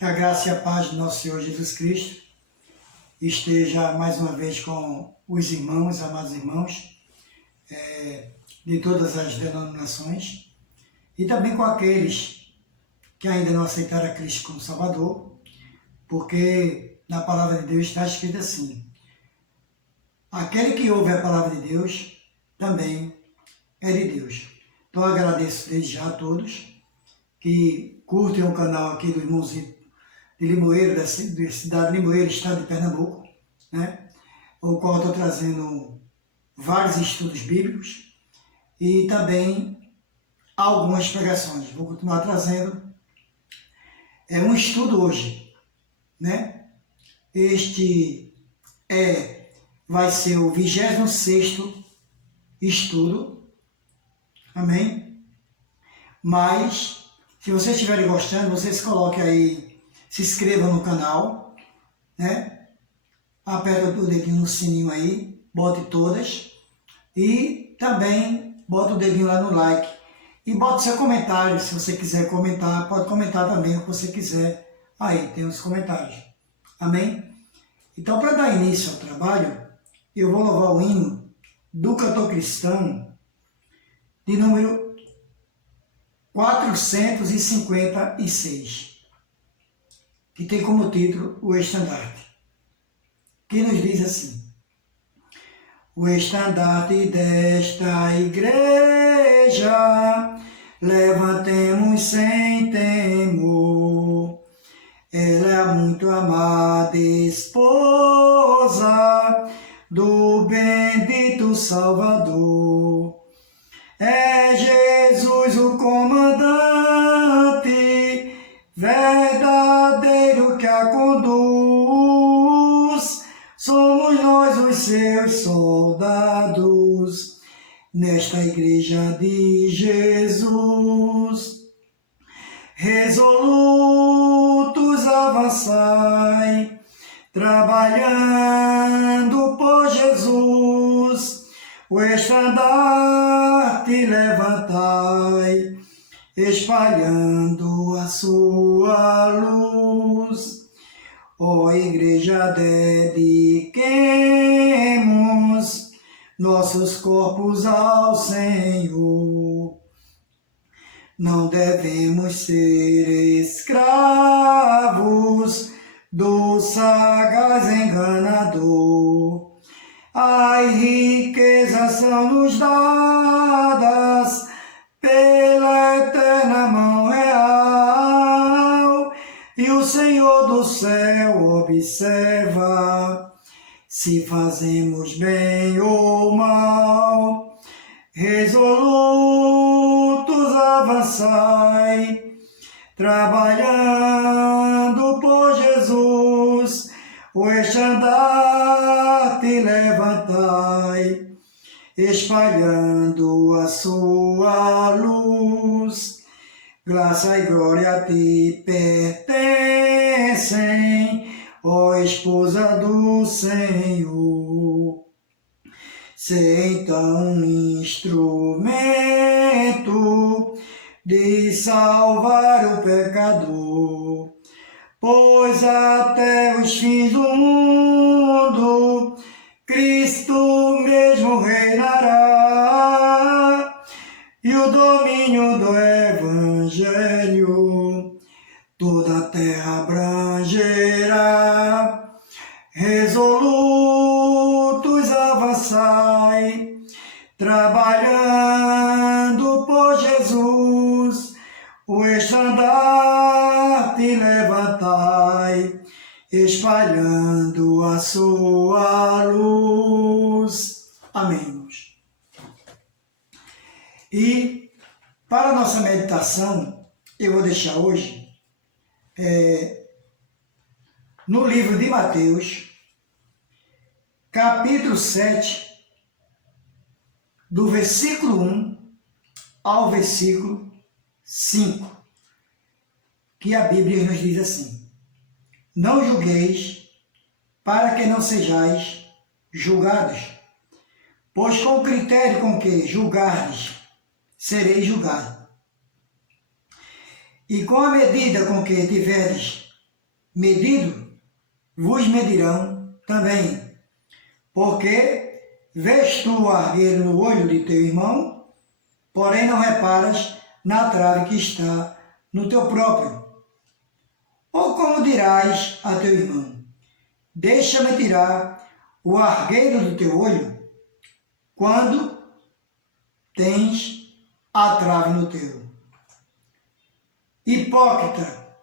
Que a graça e a paz do nosso Senhor Jesus Cristo esteja mais uma vez com os irmãos, amados irmãos, de todas as denominações, e também com aqueles que ainda não aceitaram a Cristo como Salvador, porque na palavra de Deus está escrito assim: aquele que ouve a palavra de Deus também é de Deus. Então eu agradeço desde já a todos que curtem o canal aqui do irmãozinho de Limoeiro, da cidade de Limoeiro, estado de Pernambuco, né? O qual estou trazendo vários estudos bíblicos e também algumas pregações. Vou continuar trazendo um estudo hoje, né? Este vai ser o 26º estudo, amém? Mas, se vocês estiverem gostando, vocês coloquem aí, se inscrevam no canal, né? Aperta o dedinho no sininho aí, bote todas e também bota o dedinho lá no like e bota seu comentário. Se você quiser comentar, pode comentar também o que você quiser. Aí tem os comentários, amém? Então, para dar início ao trabalho, eu vou louvar o hino do cantor cristão de número 456, que tem como título o Estandarte, que nos diz assim: o estandarte desta igreja levantemos sem temor, ela é a muito amada esposa do bendito Salvador. É Jesus o comandante, verdadeiro que a conduz. Somos nós os seus soldados, nesta igreja de Jesus. Resolutos avançai, trabalhando por Jesus, o estandarte levantai, espalhando a sua luz. Ó igreja, dediquemos nossos corpos ao Senhor. Não devemos ser escravos do sagaz enganador. As riquezas são nos dadas pela eterna mão real, e o Senhor do céu observa se fazemos bem ou mal. Resolutos avançai, trabalhando por Jesus, o estandarte levantai, espalhando a sua luz. Graça e glória a ti pertencem, ó esposa do Senhor. Sê então um instrumento de salvar o pecador, pois até os fins do mundo Cristo mesmo reinará, e o domínio do Evangelho toda a terra abrangerá. Resolutos avançai, trabalhando por Jesus, o estandarte levantai, espalhando a sua luz. Amém, irmãos. E para a nossa meditação, eu vou deixar hoje no livro de Mateus, capítulo 7, do versículo 1 ao versículo 5, que a Bíblia nos diz assim: não julgueis, para que não sejais julgados, pois com o critério com que julgardes, sereis julgados. E com a medida com que tiverdes, medido, vos medirão também. Porque vês tu o argueiro no olho de teu irmão, porém não reparas na trave que está no teu próprio. Ou como dirás a teu irmão, deixa-me tirar o argueiro do teu olho, quando tens a trave no teu. Hipócrita,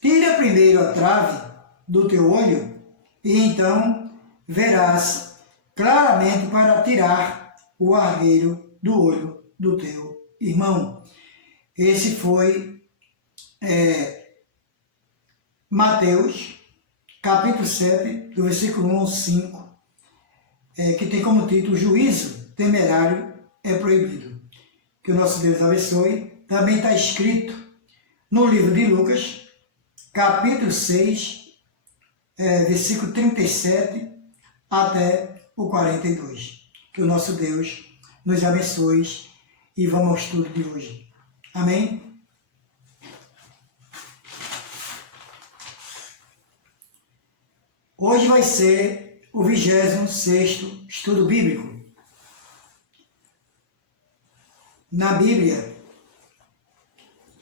tira primeiro a trave do teu olho, e então verás claramente para tirar o argueiro do olho do teu irmão. Esse foi Mateus, capítulo 7, do versículo 1 ao 5, que tem como título Juízo temerário é proibido. Que o nosso Deus abençoe. Também está escrito no livro de Lucas, capítulo 6, versículo 37 até o 42. Que o nosso Deus nos abençoe e vamos ao estudo de hoje. Amém? Hoje vai ser o 26º estudo bíblico. Na Bíblia,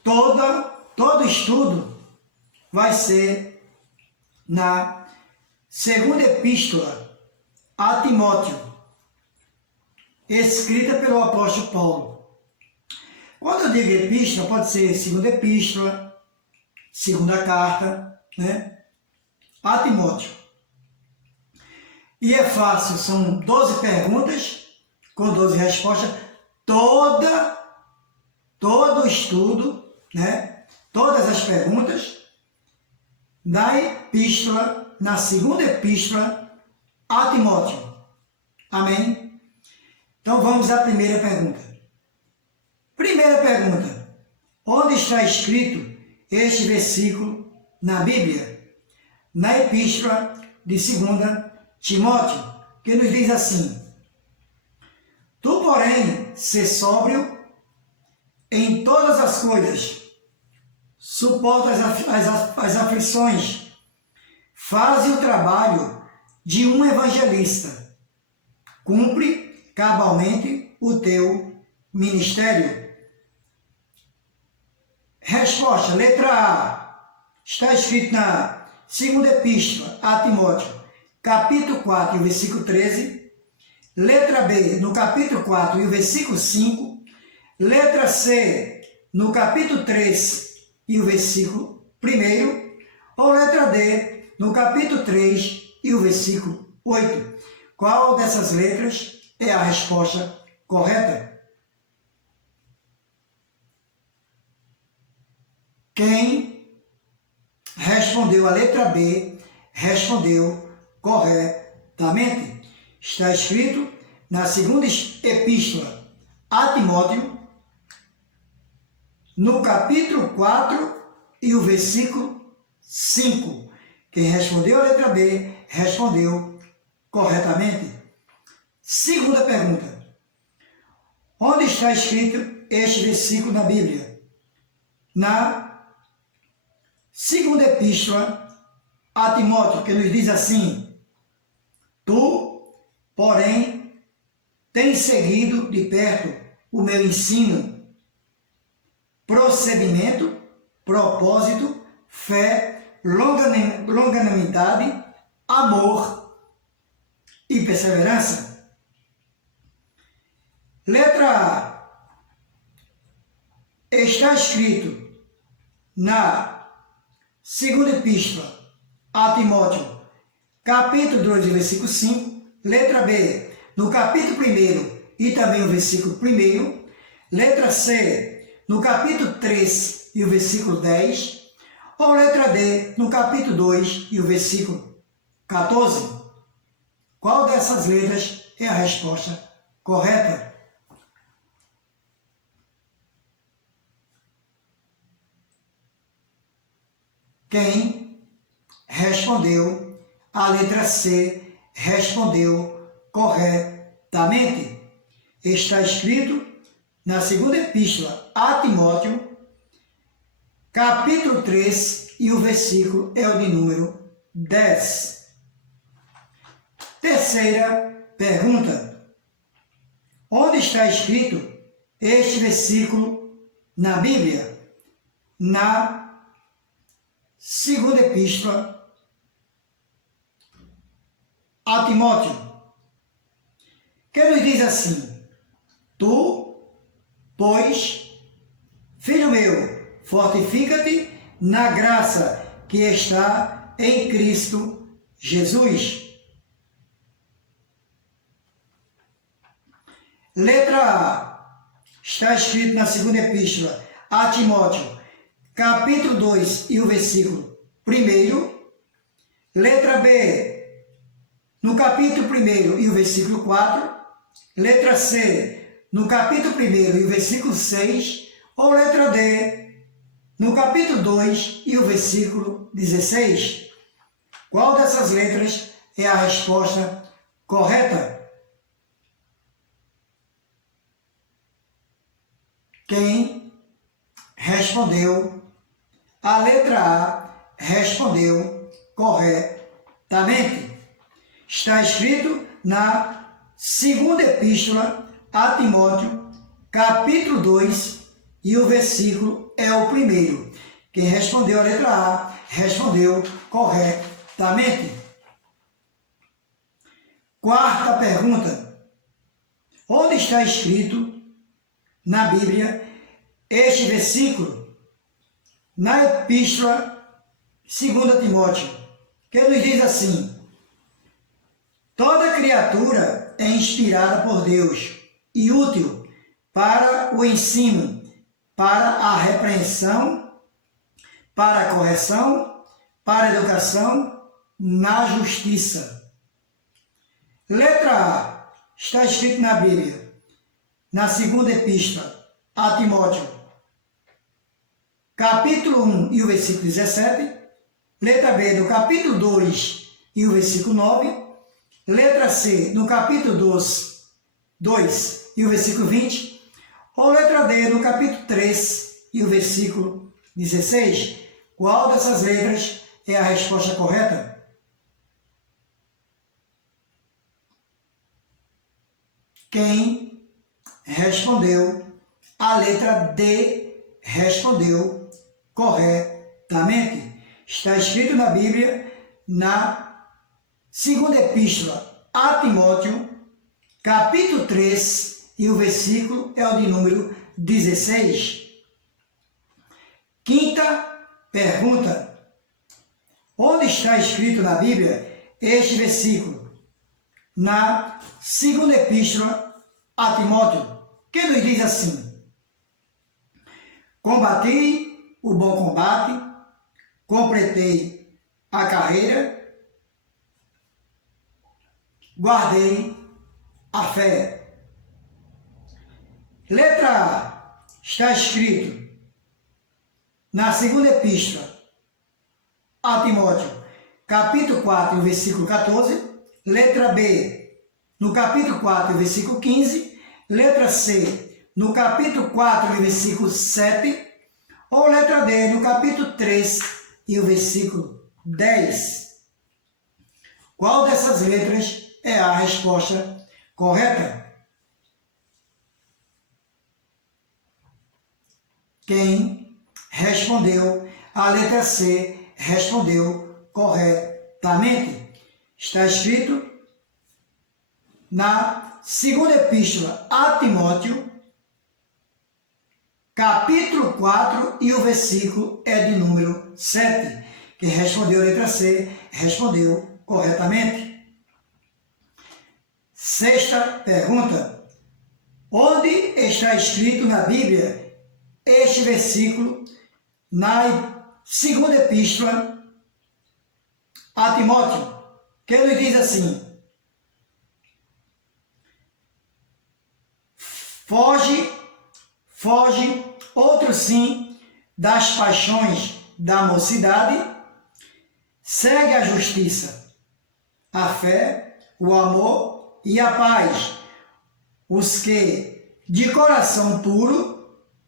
todo estudo vai ser na segunda epístola a Timóteo, escrita pelo apóstolo Paulo. Quando eu digo epístola, pode ser segunda epístola, segunda carta, né? A Timóteo. E é fácil, são 12 perguntas com 12 respostas. Todo o estudo, né? Todas as perguntas da epístola, na segunda epístola a Timóteo. Amém? Então vamos à primeira pergunta. Primeira pergunta: onde está escrito este versículo na Bíblia? Na epístola de 2 Timóteo, que nos diz assim: tu, porém, sê sóbrio em todas as coisas, suporta as aflições, faze o trabalho de um evangelista, cumpre cabalmente o teu ministério. Resposta, letra A, está escrito na segunda epístola a Timóteo, capítulo 4, versículo 13. Letra B, no capítulo 4 e o versículo 5. Letra C, no capítulo 3 e o versículo 1. Ou letra D, no capítulo 3 e o versículo 8. Qual dessas letras é a resposta correta? Quem respondeu a letra B, respondeu corretamente. Está escrito na segunda epístola a Timóteo, no capítulo 4 e o versículo 5. Quem respondeu a letra B, respondeu corretamente. Segunda pergunta: onde está escrito este versículo na Bíblia? Na segunda epístola a Timóteo, que nos diz assim: tu, porém, tens seguido de perto o meu ensino, procedimento, propósito, fé, longanimidade, amor e perseverança. Letra A. Está escrito na segunda epístola a Timóteo, capítulo 2, versículo 5. Letra B, no capítulo 1 e também o versículo 1. Letra C, no capítulo 3 e o versículo 10. Ou letra D, no capítulo 2 e o versículo 14. Qual dessas letras é a resposta correta? Quem respondeu a letra C respondeu corretamente. Está escrito na segunda epístola a Timóteo, capítulo 3 e o versículo é o de número 10. Terceira pergunta. Onde está escrito este versículo na Bíblia? Na segunda epístola a Timóteo, que nos diz assim: Tu, pois, filho meu, fortifica-te na graça que está em Cristo Jesus. Letra A. Está escrito na segunda epístola a Timóteo, capítulo 2 e o versículo 1. Letra B. No capítulo 1 e o versículo 4. Letra C. No capítulo 1 e o versículo 6. Ou letra D. No capítulo 2 e o versículo 16. Qual dessas letras é a resposta correta? Quem respondeu a letra A respondeu corretamente. Está escrito na segunda epístola a Timóteo, capítulo 2, e o versículo é o 1. Quem respondeu a letra A respondeu corretamente. Quarta pergunta. Onde está escrito na Bíblia este versículo? Na epístola 2 Timóteo, que nos diz assim: Toda criatura é inspirada por Deus e útil para o ensino, para a repreensão, para a correção, para a educação na justiça. Letra A. Está escrito na Bíblia, na segunda epístola a Timóteo, capítulo 1 e o versículo 17. Letra B, no capítulo 2 e o versículo 9. Letra C, no capítulo 2 e o versículo 20. Ou letra D, no capítulo 3 e o versículo 16. Qual dessas letras é a resposta correta? Quem respondeu a letra D respondeu corretamente. Está escrito na Bíblia, na segunda epístola a Timóteo, capítulo 3, e o versículo é o de número 16. Quinta pergunta. Onde está escrito na Bíblia este versículo? Na segunda epístola a Timóteo, que nos diz assim: Combati o bom combate, completei a carreira, guardei a fé. Letra A. Está escrito na segunda epístola a Timóteo, capítulo 4, versículo 14. Letra B, no capítulo 4, versículo 15. Letra C, no capítulo 4, versículo 7. Ou letra D, no capítulo 3 e o versículo 10. Qual dessas letras é a resposta correta? Quem respondeu a letra C respondeu corretamente. Está escrito na segunda epístola a Timóteo, capítulo 4, e o versículo é de número 7. Quem respondeu a letra C respondeu corretamente. Sexta pergunta. Onde está escrito na Bíblia este versículo na segunda epístola a Timóteo, que ele diz assim: Foge, outro sim, das paixões da mocidade, segue a justiça, a fé, o amor e a paz, os que de coração puro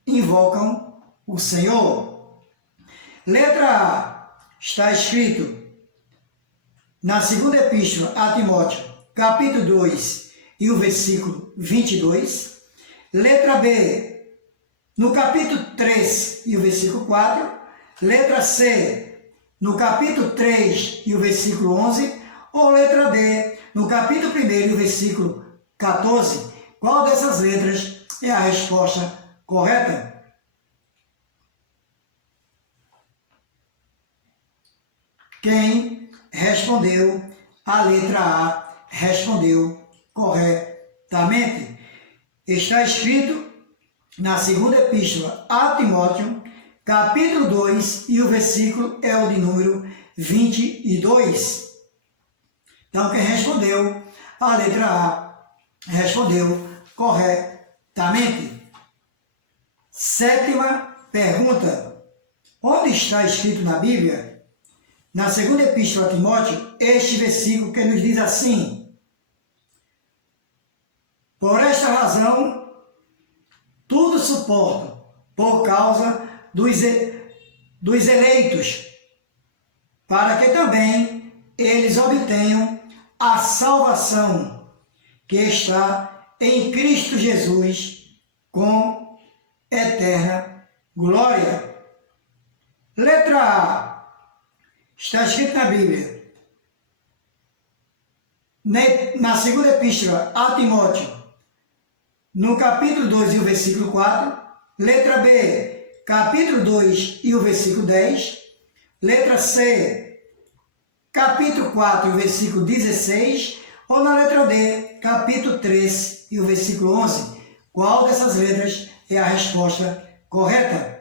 invocam o Senhor. Letra A. está escrito na segunda epístola a Timóteo, capítulo 2 e o versículo 22. Letra B, no capítulo 3 e o versículo 4. Letra C, no capítulo 3 e o versículo 11. Ou letra D, no capítulo 1 e o versículo 14. Qual dessas letras é a resposta correta? Quem respondeu a letra A respondeu corretamente. Está escrito na segunda epístola a Timóteo, capítulo 2, e o versículo é o de número 22. Então, quem respondeu a letra A respondeu corretamente. Sétima pergunta. Onde está escrito na Bíblia, na segunda epístola a Timóteo, este versículo que nos diz assim: por esta razão, tudo suporto, por causa dos eleitos, para que também eles obtenham a salvação que está em Cristo Jesus com eterna glória. Letra A. Está escrito na Bíblia, na segunda epístola a Timóteo, no capítulo 2 e o versículo 4. Letra B, capítulo 2 e o versículo 10. Letra C, capítulo 4 e o versículo 16. Ou na letra D, capítulo 3 e o versículo 11. Qual dessas letras é a resposta correta?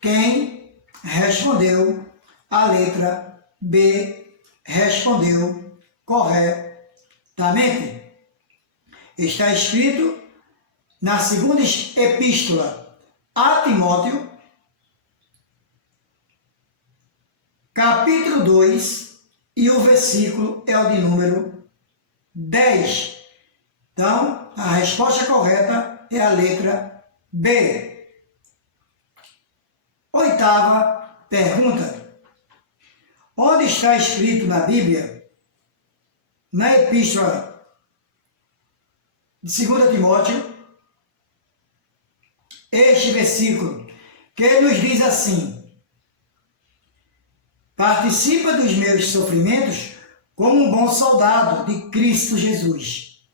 Quem respondeu a letra B respondeu corretamente. Está escrito na segunda epístola a Timóteo, capítulo 2, e o versículo é o de número 10. Então, a resposta correta é a letra B. Oitava pergunta. Onde está escrito na Bíblia, na epístola de 2 Timóteo, este versículo que nos diz assim: participa dos meus sofrimentos como um bom soldado de Cristo Jesus.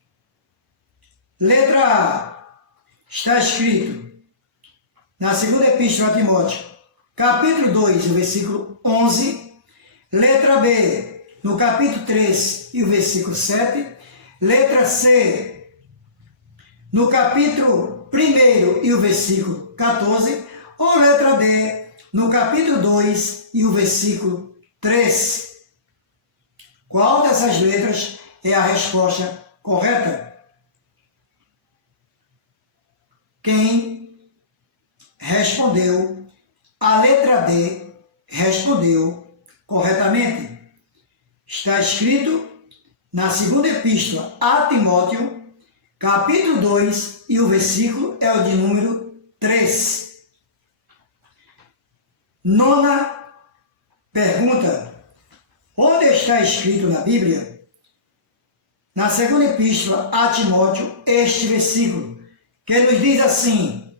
Letra A. Está escrito na segunda epístola a Timóteo, capítulo 2, o versículo 11. Letra B, no capítulo 3 e o versículo 7. Letra C, no capítulo 1 e o versículo 14. Ou letra D, no capítulo 2 e o versículo 3. Qual dessas letras é a resposta correta? Quem respondeu a letra D respondeu corretamente. Está escrito na segunda epístola a Timóteo, capítulo 2, e o versículo é o de número 3. Nona pergunta. Onde está escrito na Bíblia, na segunda epístola a Timóteo, este versículo, que nos diz assim: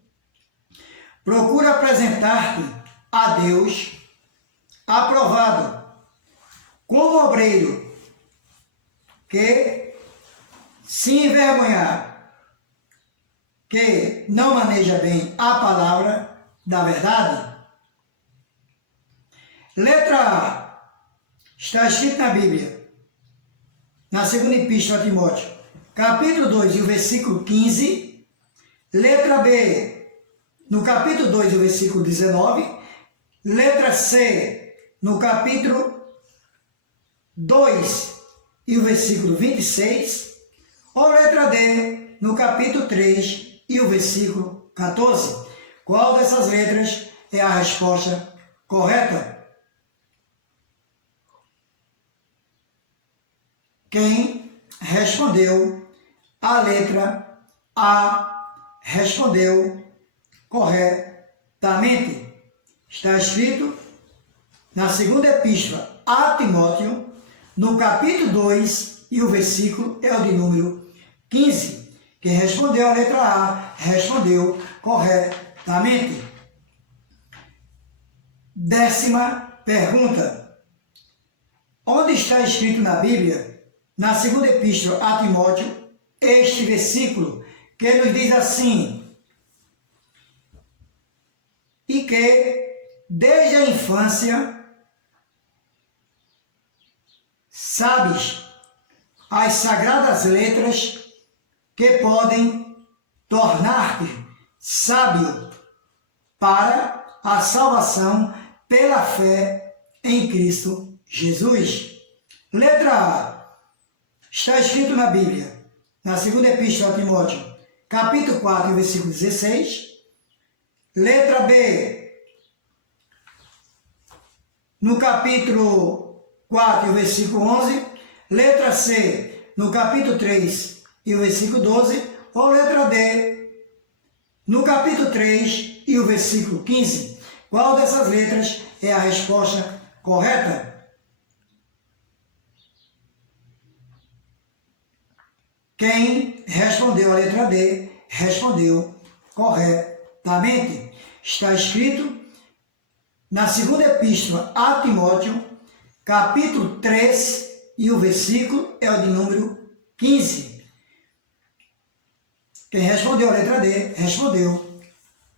procura apresentar-te a Deus aprovado, como obreiro que se envergonhar, que não maneja bem a palavra da verdade. Letra A. Está escrito na Bíblia, na segunda epístola a Timóteo, capítulo 2 e o versículo 15. Letra B, no capítulo 2 e o versículo 19. Letra C, no capítulo 2 e o versículo 26. Ou letra D, no capítulo 3 e o versículo 14. Qual dessas letras é a resposta correta? Quem respondeu a letra A respondeu corretamente. Está escrito na segunda epístola a Timóteo, no capítulo 2, e o versículo é o de número 15. Quem respondeu a letra A, respondeu corretamente. 10ª pergunta. Onde está escrito na Bíblia, na segunda epístola a Timóteo, este versículo que nos diz assim: e que desde a infância sabes as sagradas letras que podem tornar-te sábio para a salvação pela fé em Cristo Jesus. Letra A. Está escrito na Bíblia, na segunda epístola a Timóteo, capítulo 4, versículo 16. Letra B. No capítulo 4, versículo 11. Letra C. No capítulo 3, e o versículo 12. Ou letra D. No capítulo 3 e o versículo 15. Qual dessas letras é a resposta correta? Quem respondeu a letra D, respondeu corretamente. Está escrito na segunda epístola a Timóteo, capítulo 3, e o versículo é o de número 15. Quem respondeu a letra D, respondeu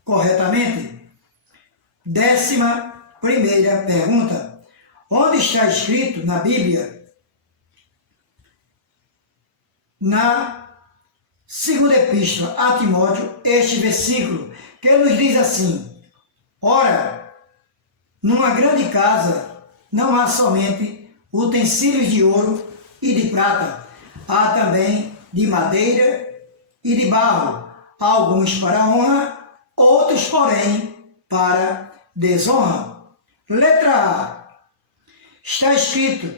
corretamente. 11ª pergunta. Onde está escrito na Bíblia, na segunda epístola a Timóteo, este versículo que nos diz assim: ora, numa grande casa não há somente utensílios de ouro e de prata, há também de madeira e de barro, alguns para honra, outros, porém, para desonra. Letra A. Está escrito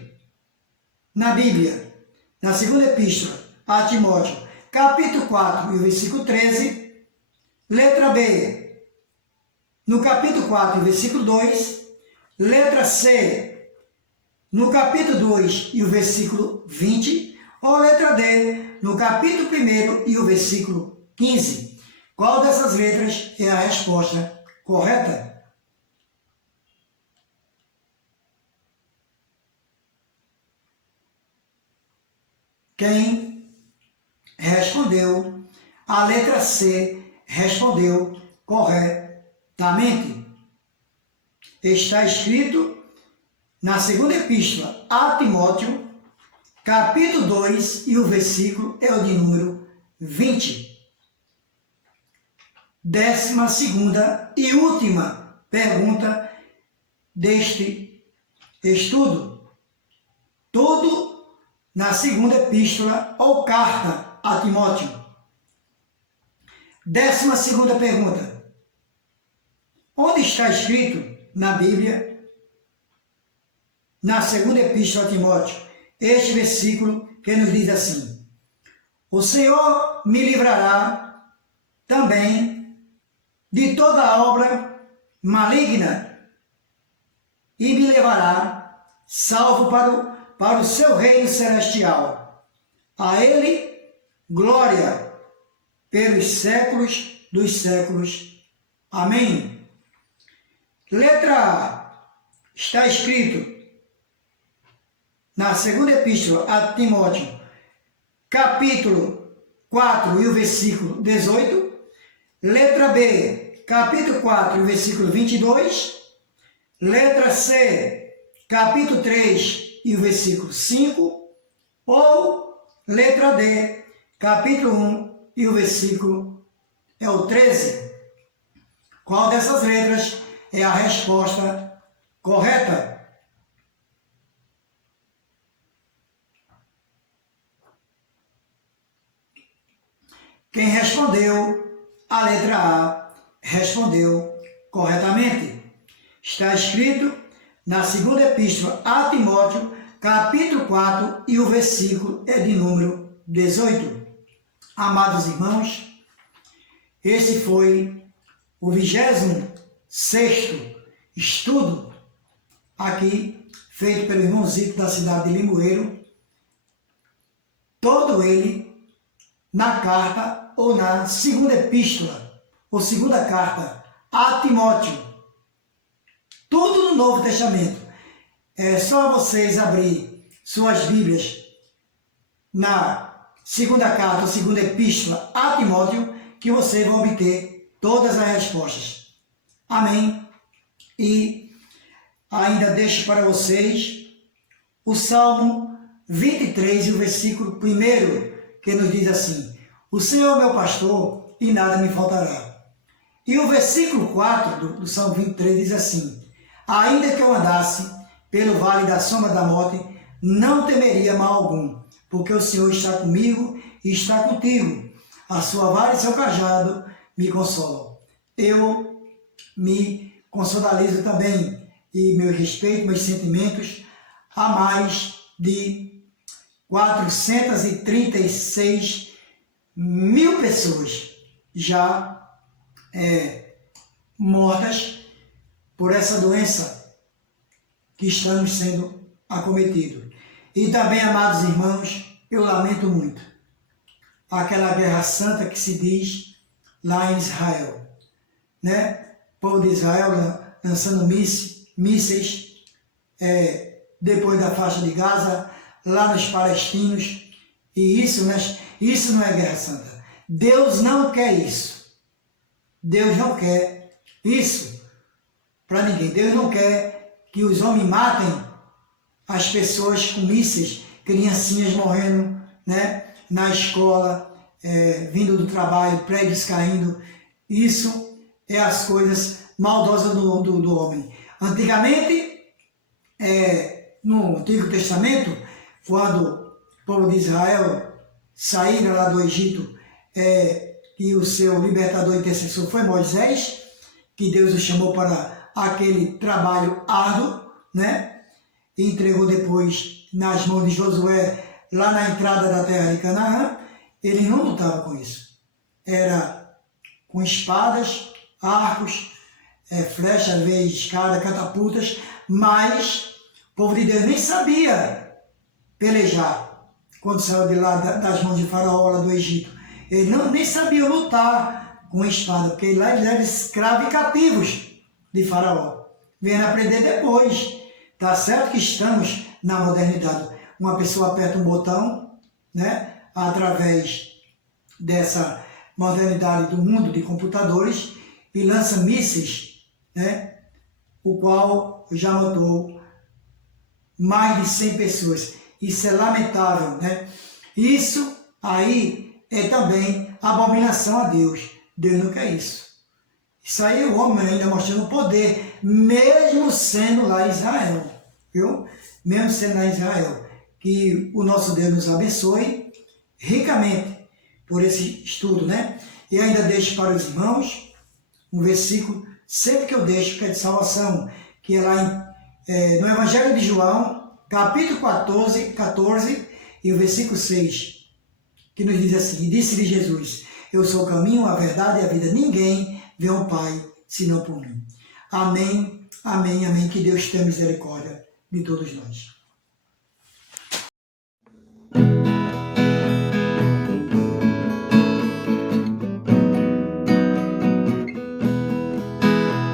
na Bíblia, na segunda epístola a Timóteo, capítulo 4, e o versículo 13. Letra B. No capítulo 4, versículo 2. Letra C. No capítulo 2 e o versículo 20. Ou letra D. No capítulo 1 e o versículo 15. Qual dessas letras é a resposta correta? Quem respondeu a letra C, respondeu corretamente. Está escrito na segunda epístola a Timóteo, capítulo 2, e o versículo é o de número 20. 12ª e última pergunta deste estudo. Tudo na segunda epístola ou carta a Timóteo. 12ª pergunta. Onde está escrito na Bíblia, na segunda epístola a Timóteo, este versículo que nos diz assim: o Senhor me livrará também de toda obra maligna e me levará salvo para o seu reino celestial. A Ele glória pelos séculos dos séculos. Amém. Letra A. Está escrito na segunda epístola a Timóteo, capítulo 4 e o versículo 18. Letra B. Capítulo 4 e o versículo 22. Letra C. Capítulo 3 e o versículo 5. Ou letra D. Capítulo 1 e o versículo é o 13. Qual dessas letras é a resposta correta? Quem respondeu a letra A, respondeu corretamente. Está escrito na segunda epístola a Timóteo, capítulo 4, e o versículo é de número 18. Amados irmãos, Esse foi o 26º estudo aqui, feito pelo irmão Zico da cidade de Limoeiro, todo ele na carta ou na segunda epístola, ou segunda carta a Timóteo. Tudo no Novo Testamento. É só vocês abrir suas Bíblias na segunda carta ou segunda epístola a Timóteo, que vocês vão obter todas as respostas. Amém? E ainda deixo para vocês o Salmo 23 e o versículo 1, que nos diz assim: o Senhor é meu pastor e nada me faltará. E o versículo 4 do Salmo 23 diz assim: ainda que eu andasse pelo vale da sombra da morte, não temeria mal algum, porque o Senhor está comigo e está contigo. A sua vara e seu cajado me consolam. Eu me consolidarizo também e meu respeito, meus sentimentos a mais de 436 mil pessoas já mortas por essa doença que estamos sendo acometidos. E também, amados irmãos, eu lamento muito aquela guerra santa que se diz lá em Israel, né? O povo de Israel lançando mísseis depois da faixa de Gaza, lá nos palestinos, e isso não é guerra santa. Deus não quer isso. Deus não quer isso para ninguém. Deus não quer que os homens matem as pessoas com mísseis, criancinhas morrendo, né, na escola, vindo do trabalho, prédios caindo. Isso é as coisas maldosas do homem. Antigamente, no Antigo Testamento, quando o povo de Israel saíram lá do Egito, e o seu libertador intercessor foi Moisés, que Deus o chamou para aquele trabalho árduo, né? E entregou depois nas mãos de Josué, lá na entrada da terra de Canaã. Ele não lutava com isso. Era com espadas, arcos, flechas, vezes, escada, catapultas, mas o povo de Deus nem sabia pelejar quando saiu de lá das mãos de Faraó, lá do Egito. Ele nem sabia lutar com espada, porque lá eles eram escravos e cativos de Faraó. Vieram aprender depois. Tá certo que estamos na modernidade. Uma pessoa aperta um botão, né, através dessa modernidade do mundo de computadores, e lança mísseis, né, o qual já matou mais de 100 pessoas. Isso é lamentável, né? Isso aí é também abominação a Deus. Deus não quer isso. Isso aí é o homem ainda mostrando poder, mesmo sendo lá em Israel, viu? Mesmo sendo lá em Israel. Que o nosso Deus nos abençoe ricamente por esse estudo, né? E ainda deixo para os irmãos um versículo, sempre que eu deixo, que é de salvação, que é lá no Evangelho de João, capítulo 14, e o versículo 6, que nos diz assim: e disse-lhe Jesus: eu sou o caminho, a verdade e a vida. Ninguém vê o Pai senão por mim. Amém, amém, amém. Que Deus tenha misericórdia de todos nós.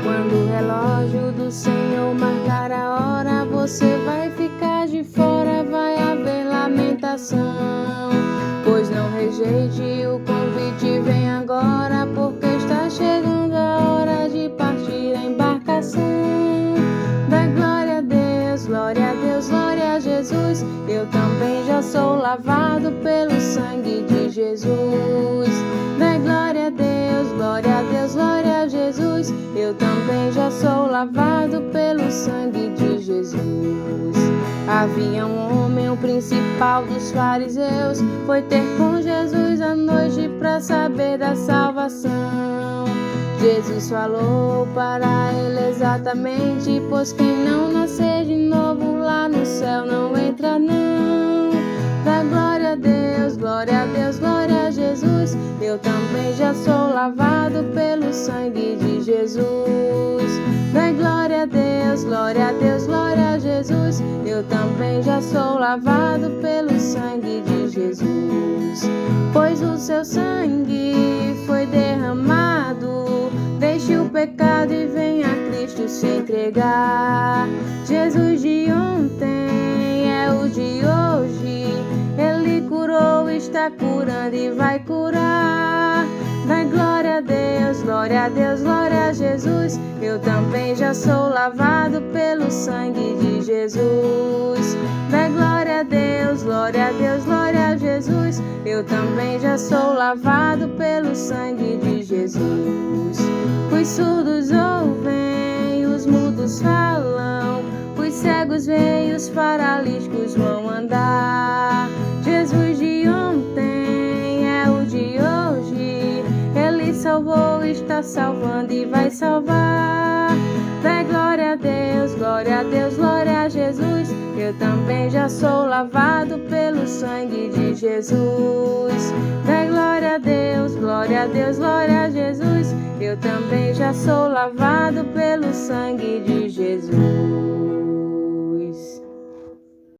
Quando o relógio do Senhor marcar a hora, você vai ficar de fora, vai haver lamentação. Pois não rejeite o convite, vem agora, porque está chegando a hora de partir a embarcação. Dá glória a Deus, glória a Deus, glória a Jesus. Eu também já sou lavado pelo sangue de Jesus. Dá glória a Deus, glória a Deus, glória a Jesus. Eu também já sou lavado pelo sangue de Jesus. Havia um homem, o principal dos fariseus, foi ter com Jesus à noite para saber da salvação. Jesus falou para ele exatamente: pois quem não nascer de novo lá no céu não entra não. Dá glória a Deus, glória a Deus, glória a Jesus. Eu também já sou lavado sangue de Jesus. Dai glória a Deus, glória a Deus, glória a Jesus. Eu também já sou lavado pelo sangue de Jesus. Pois o seu sangue foi derramado. Deixe o pecado e venha a Cristo se entregar. Jesus de ontem é o de hoje. Ele curou, está curando e vai curar. Dai glória a Deus, glória a Deus, glória a Jesus. Eu também já sou lavado pelo sangue de Jesus. Dai glória a Deus, glória a Deus, glória a Jesus. Eu também já sou lavado pelo sangue de Jesus. Os surdos ouvem, os mudos falam, os cegos veem, os paralíticos vão andar. Jesus de ontem é o de hoje. Ele salvou, está salvando e vai salvar. Dai glória a Deus, glória a Deus, glória a Jesus. Eu também já sou lavado pelo sangue de Jesus. Dai glória a Deus, glória a Deus, glória a Jesus. Eu também já sou lavado pelo sangue de Jesus.